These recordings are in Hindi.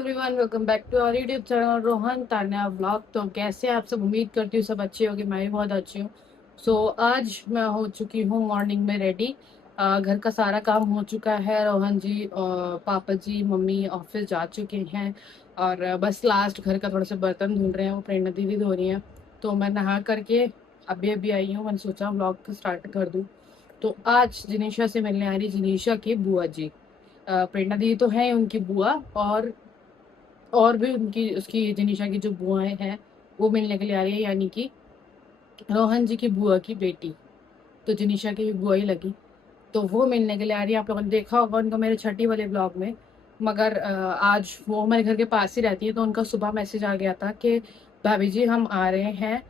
Everyone, welcome back to our YouTube channel Rohan Tanya vlog. तो कैसे आप सब? उम्मीद करती हूँ सब अच्छे होंगे। मैं भी बहुत अच्छी हूँ। आज मैं हो चुकी हूँ मॉर्निंग में रेडी। घर का सारा काम हो चुका है। रोहन जी और पापा जी मम्मी ऑफिस जा चुके हैं और बस लास्ट घर का थोड़ा सा बर्तन धुल रहे हैं, वो प्रेरणा दीदी धो रही हैं। तो मैं नहा करके अभी अभी आई हूँ। मैंने सोचा व्लॉग स्टार्ट कर दूँ। तो आज जिनीशा से मिलने आ रही जिनीशा की बुआ जी। प्रेरणा दीदी तो है उनकी बुआ, और भी उनकी उसकी जिनीशा की जो बुआएं हैं वो मिलने के लिए आ रही है, यानी कि रोहन जी की बुआ की बेटी। तो जिनीशा की बुआ ही लगी, तो वो मिलने के लिए आ रही है। आप लोगों ने देखा होगा उनको मेरे छठी वाले ब्लॉग में। मगर आज वो मेरे घर के पास ही रहती है, तो उनका सुबह मैसेज आ गया था कि भाभी जी हम आ रहे हैं,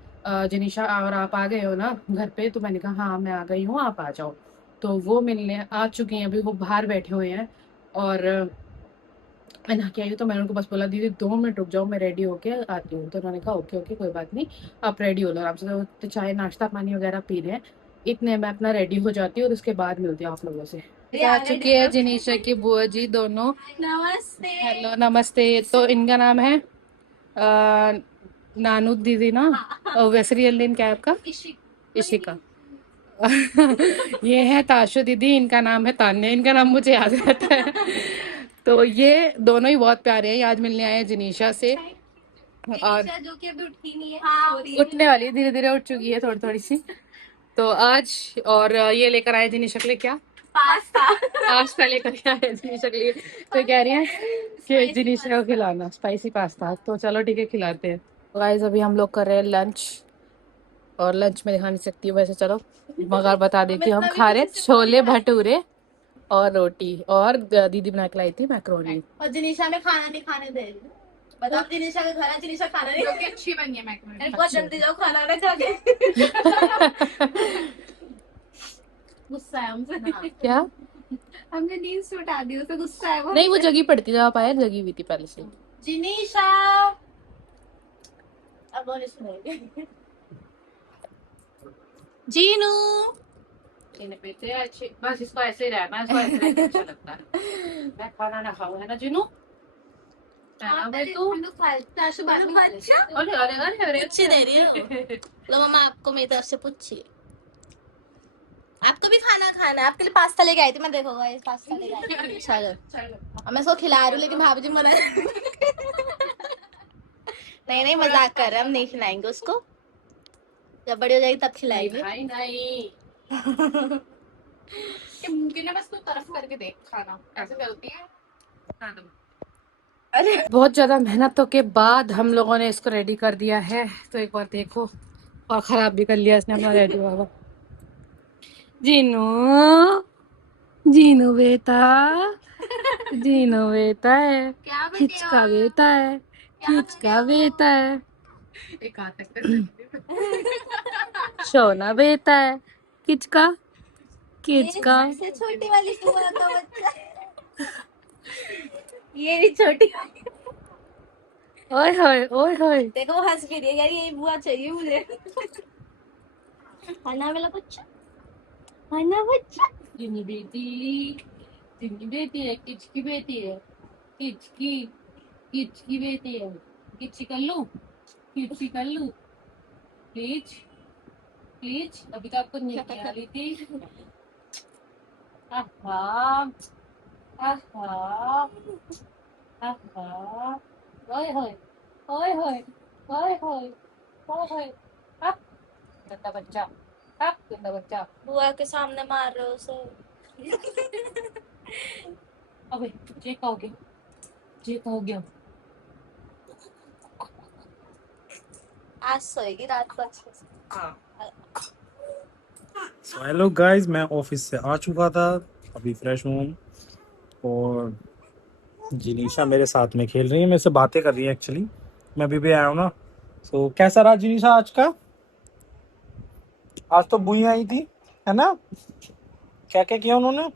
जिनीशा और आप आ गए हो ना घर पे? तो मैंने कहा हाँ मैं आ गई हूँ, आप आ जाओ। तो वो मिलने आ चुकी हैं, अभी वो बाहर बैठे हुए हैं। और मैं नहा के आई हूँ, तो मैंने उनको बस बोला दीदी 2 मिनट रुक जाओ, मैं रेडी होके आती हूँ। तो उन्होंने कहा ओके ओके कोई बात नहीं, आप रेडी हो लो आराम से। तो चाय नाश्ता पानी वगैरह पी रहे हैं, इतने मैं अपना रेडी हो जाती हूँ और उसके बाद मिलती हूँ आप लोगों से। आ चुकी है जिनीशा की बुआ जी दोनों। नमस्ते। हेलो नमस्ते। तो इनका नाम है नानू दीदी ना। और वैसे रियल नेम क्या है आपका? इशिका। ये है ताशु दीदी, इनका नाम है तान्या, इनका नाम मुझे याद रहता है। तो ये दोनों ही बहुत प्यारे हैं। आज मिलने आए हैं जिनीशा से। और जो कि अभी उठी नहीं है, हाँ, उठने वाली है, धीरे धीरे उठ चुकी है थोड़ी थोड़ी सी। तो आज और ये लेकर आए जिनीशा के लिए क्या? पास्ता। पास्ता लेकर के आए जिनीशा के लिए। तो कह रही है कि जिनीशा को खिलाना स्पाइसी पास्ता। तो चलो ठीक है खिलाते हैं। तो गाइस अभी हम लोग कर रहे हैं लंच, और लंच में दिखा नहीं सकती हूँ वैसे, चलो मगर बता देती हूँ। हम खा रहे छोले भटूरे और रोटी, और दीदी बना के लाई थी मैक्रोनी। और जिनीशा में खाना नहीं खाने दे रही। बताओ जिनीशा का घर है, जिनीशा खाना नहीं, जो कि अच्छी बनी है मैक्रोनी। बहुत जल्दी जाओ खाना ना खा के। गुस्सा है हमसे। क्या? हमने नींद से उठा दी, उसे गुस्सा है वो। नहीं वो जगी पड़ती, जब आप आए जगी हुई थी पहले से। जिनीशा अब बोल सुनेंगे। जीनू पीते अच्छे, बस इसको ऐसे ही रहना, इसको ऐसे रहना अच्छा लगता है। मैं खाना ना खाऊं, है ना जीनू? भाई तू अरे अरे अरे अरे पुच्छी दे रही है। लो मम्मा आपको मेरी तरफ से पुच्छी। आपको भी खाना खाना है, आपके लिए पास्ता लेके आई थी मैं, देखो गाइस पास्ता लेके आई थी। चलो अब मैं इसको खिला रही हूँ, लेकिन भाभी जी मना। नहीं नहीं मजाक कर रहे हैं, हम नहीं खिलाएंगे उसको, जब बड़ी हो जाएगी तब खिलाएंगे। भाई नहीं। मुमकिन है, बस तू तरफ करके देख खाना ऐसे चलती है। अरे बहुत ज्यादा मेहनतों के बाद हम लोगों ने इसको रेडी कर दिया है, तो एक बार देखो। और खराब भी कर लिया इसने हमारा रेडी वाला। जीनू, जीनू बेटा, जीनू बेटा है, क्या खिचका बेटा है, खिचका बेटा है, सोना बेटा है, किचका किचका। सबसे छोटी वाली बुआ का बच्चा। ये नहीं छोटी। ओए होए ओए होए। देखो वो हंस भी रही है, यार यही बुआ चाहिए मुझे। खाना वाला बच्चा, खाना बच्चा। जिनी बेटी, जिनी बेटी है, किचकी बेटी है, किचकी किचकी बेटी है। किचकी कर लूं, किचकी कर लूं प्लीज प्लीज। अभी तो आपको नहीं आ रही थी। आहा आहा आहा। ओए होए ओए होए ओए होए ओए होए। अब गंदा बच्चा, अब गंदा बच्चा। बुआ के सामने मार रहे हो उसे। अबे ये क्या हो गया, ये क्या हो गया? आज सोएगी रात को अच्छे से। हाँ। सो हेलो गाइस, मैं ऑफिस से आ चुका था, अभी फ्रेश हूँ। और जिनीशा मेरे साथ में खेल रही है, मेरे से बातें कर रही है एक्चुअली। मैं अभी भी आया हूँ ना। सो कैसा रहा जिनीशा आज का? आज तो बुई आई थी, है ना? क्या क्या किया उन्होंने,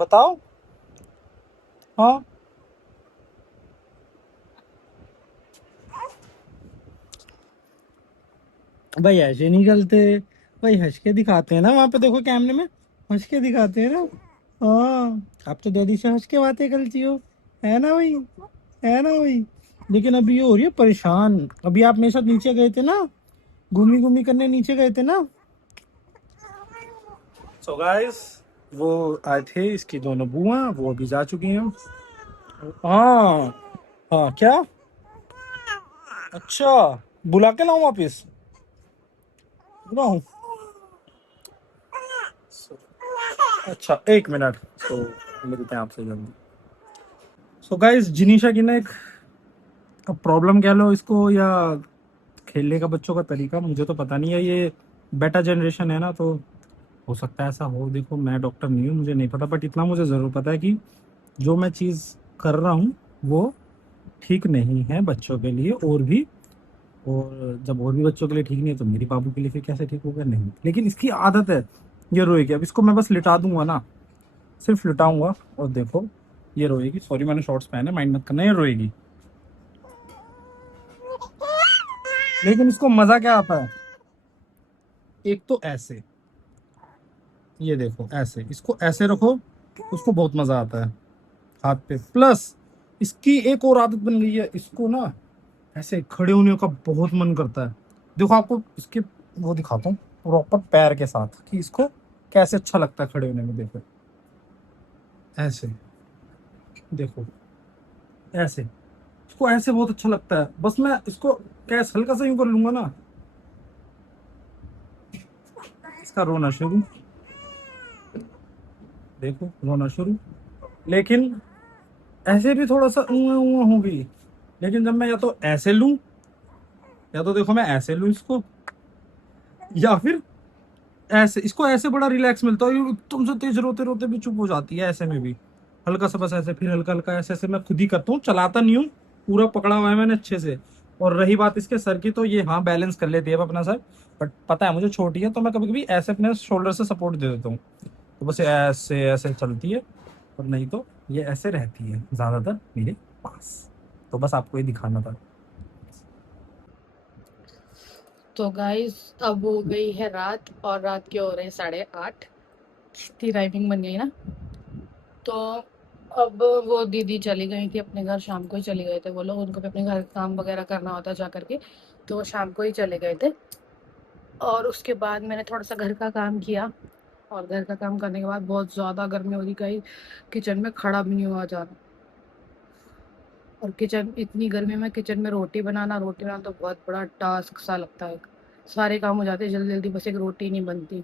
बताओ। हाँ भाई ऐसे नहीं करते भाई, हंस के दिखाते हैं ना, वहां पे देखो कैमरे में हंस के दिखाते हैं ना। हाँ आप तो डैडी से हंस के बातें करती हो, है ना भाई, है ना भाई। लेकिन अभी ये हो रही है परेशान। अभी आप मेरे साथ नीचे गए थे ना, घूमी घूमी करने नीचे गए थे ना। सो गाइस, वो आए थे इसकी दोनों बुआ, वो अभी जा चुकी हैं। हाँ हाँ, क्या? अच्छा, बुला के लाऊं वापिस? बुलाऊं? अच्छा, 1 मिनट। सो मिलते हैं आपसे जल्दी। सो गाइस, जिनीशा की ना एक प्रॉब्लम कह लो इसको, या खेलने का बच्चों का तरीका मुझे तो पता नहीं है। ये बेटा जनरेशन है ना, तो हो सकता है ऐसा हो। देखो, मैं डॉक्टर नहीं हूँ, मुझे नहीं पता, बट इतना मुझे ज़रूर पता है कि जो मैं चीज़ कर रहा हूँ वो ठीक नहीं है बच्चों के लिए। और भी, और जब और भी बच्चों के लिए ठीक नहीं है तो मेरी बाबू के लिए फिर कैसे ठीक होगा? नहीं। लेकिन इसकी आदत है ये रोएगी। अब इसको मैं बस लिटा दूंगा ना, सिर्फ लिटाऊंगा, और देखो ये रोएगी। सॉरी, मैंने शॉर्ट्स पहने, माइंड मत करना, ये रोएगी। लेकिन इसको मजा क्या आता है? एक तो ऐसे, ये देखो ऐसे, इसको ऐसे रखो, उसको बहुत मजा आता है हाथ पे। प्लस इसकी एक और आदत बन गई है, इसको ना ऐसे खड़े होने का बहुत मन करता है। देखो, आपको इसके वो दिखाता हूँ प्रॉपर पैर के साथ कि इसको कैसे अच्छा लगता है खड़े होने में। देखो ऐसे, देखो ऐसे, इसको ऐसे बहुत अच्छा लगता है। बस मैं इसको कैसे हल्का सा यूं कर लूंगा ना, इसका रोना शुरू। देखो रोना शुरू। लेकिन ऐसे भी थोड़ा सा ऊँ ऊँ होगी। लेकिन जब मैं या तो ऐसे लूं, या तो देखो मैं ऐसे लूं इसको, या फिर ऐसे, इसको ऐसे बड़ा रिलैक्स मिलता है। ये एकदम से तेज रोते रोते भी चुप हो जाती है ऐसे में भी। हल्का सा बस ऐसे, फिर हल्का हल्का ऐसे ऐसे मैं खुद ही करता हूँ, चलाता नहीं हूँ। पूरा पकड़ा हुआ है मैंने अच्छे से। और रही बात इसके सर की, तो ये हाँ बैलेंस कर लेती है अब अपना सर। बट पता है मुझे छोटी है, तो मैं कभी कभी ऐसे अपने शोल्डर से सपोर्ट दे देता हूँ, तो बस ये ऐसे ऐसे चलती है। और नहीं तो ये ऐसे रहती है ज्यादातर मेरे पास। तो बस आपको ये दिखाना था। तो गाइस, अब हो गई है रात, और रात के हो रहे हैं 8:30। कितनी राइमिंग बन गई ना। तो अब वो दीदी चली गई थी अपने घर, शाम को ही चले गए थे वो लोग। उनको भी अपने घर काम वगैरह करना होता जा करके, तो वो शाम को ही चले गए थे। और उसके बाद मैंने थोड़ा सा घर का काम किया, और घर का काम करने के बाद बहुत ज़्यादा गर्मी हो रही, कहीं किचन में खड़ा भी नहीं हुआ जा रहा। और किचन, इतनी गर्मी में किचन में रोटी बनाना तो बहुत बड़ा टास्क सा लगता है। सारे काम हो जाते हैं जल्दी जल्दी, बस एक रोटी नहीं बनती।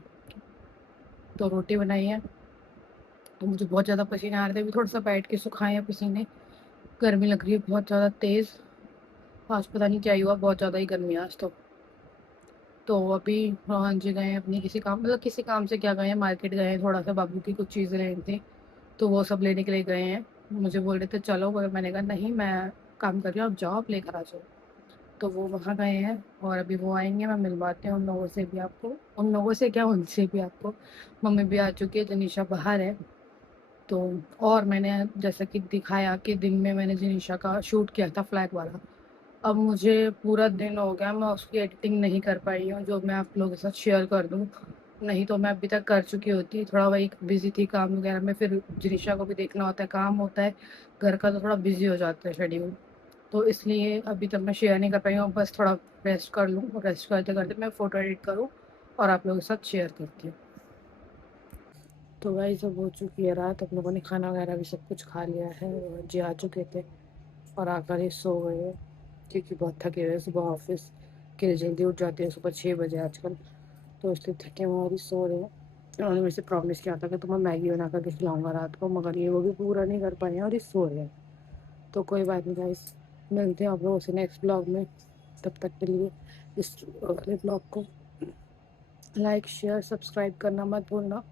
तो रोटी बनाई है, तो मुझे बहुत ज़्यादा पसीने आ रहे थे। अभी थोड़ा सा बैठ के सुखाए हैं पसीने। गर्मी लग रही है बहुत ज़्यादा तेज़। आज पता नहीं क्या ही हुआ, बहुत ज़्यादा ही गर्मी है आज तो। तो अभी रोहन जी गए हैं अपनी किसी काम, मतलब किसी काम से क्या गए हैं, मार्केट गए हैं, थोड़ा सा बाबू की कुछ चीज़ें लेनी थी, तो वो सब लेने के लिए गए हैं। मुझे बोल रहे थे चलो, पर मैंने कहा नहीं, मैं काम कर रही हूँ, आप जाओ, आप लेकर आ जाओ। तो वो वहाँ गए हैं, और अभी वो आएंगे, मैं मिलवाती हूँ उन लोगों से भी आपको। उन लोगों से क्या, उनसे भी आपको। मम्मी भी आ चुकी है, जनीशा बाहर है। तो और मैंने जैसा कि दिखाया कि दिन में मैंने जनीशा का शूट किया था, फ्लैग वाला। अब मुझे पूरा दिन हो गया, मैं उसकी एडिटिंग नहीं कर पाई हूँ जो मैं आप लोगों के साथ शेयर कर दूँ। नहीं तो मैं अभी तक कर चुकी होती। थोड़ा वही बिजी थी काम वगैरह में, फिर जनीशा को भी देखना होता है, काम होता है घर का, तो थोड़ा बिजी हो जाता है शेड्यूल। तो इसलिए अभी तक मैं शेयर नहीं कर पाई हूँ। बस थोड़ा रेस्ट कर लूँ, रेस्ट करते करते मैं फ़ोटो एडिट करूँ और आप लोगों के साथ शेयर करती हूँ। तो भाई सब हो चुकी है रात, हम लोगों ने खाना वगैरह भी सब कुछ खा लिया है, और जी आ चुके थे और आकर ही सो गए हैं, क्योंकि बहुत थके हुए हैं। सुबह ऑफिस के लिए जल्दी उठ जाते हैं, सुबह 6 बजे आजकल, तो इसलिए थके हुए और ही सो रहे हैं। उन्होंने मेरे से प्रॉमिस किया था कि तुम्हें मैगी बना करके खिलाऊंगा रात को, मगर ये वो भी पूरा नहीं कर पाए हैं और ये सो रहे हैं। तो कोई बात नहीं गाइस, मिलते हैं आप लोगों से नेक्स्ट ब्लॉग में। तब तक के लिए इस ब्लॉग को लाइक शेयर सब्सक्राइब करना मत भूलना।